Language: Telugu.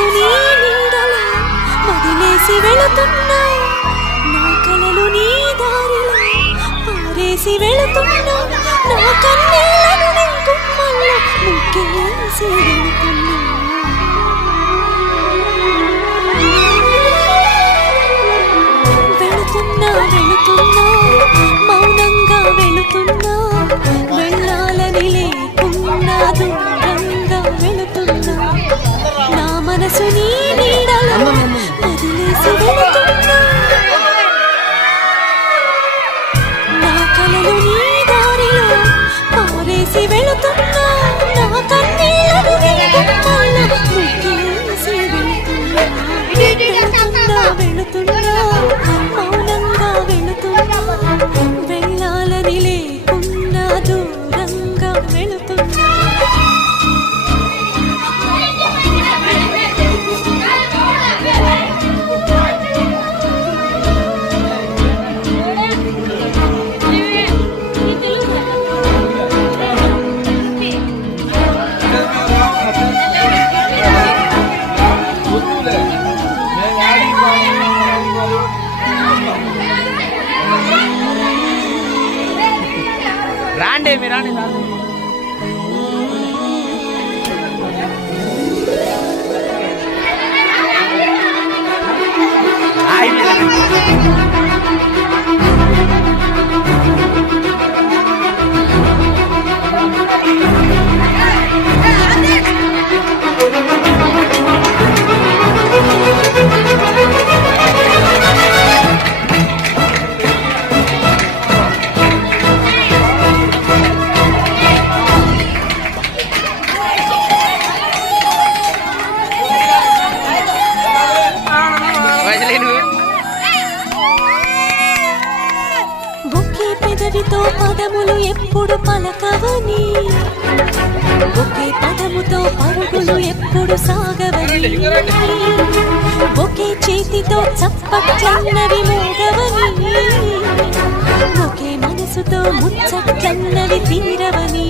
మనసు నీ నీడలో వదిలేసి వెళుతున్నా, నా కలలు నీ దారిలో పారేసి వెళుతున్నా, నా కన్నీళ్లను నీ గుమ్మల్లో ముగ్గేసి వెళుతున్నా. వెళుతున్నా వెళుతున్నా మౌనంగా వెళుతున్నా, వెళ్ళాలని లేకున్నా దూరంగా వెళుతున్నా, నా మనసు నీ నీడలో వదిలేసి వెళుతున్నా, నా కలలు నీ దారిలో పారేసి వెళుతున్నా, నా కన్నీళ్లను నీ గుమ్మల్లో ముగ్గేసి వెళుతున్నా. వెళుతున్నా వెళుతున్నా మౌనంగా వెళుతున్నా, వెళ్ళాలని లేకున్నా దూరంగా వెళుతున్నా. రాండి మీరు రాండి. ఒకే పెదవితో పదములు ఎప్పుడు పలకవని, ఒకే పదముతో పరుగులు ఎప్పుడు సాగవని, ఒకే చేతితో చప్పట్లన్నవి మోగవని, ఒకే మనసుతో ముచ్చట్లన్నవి తీరవని,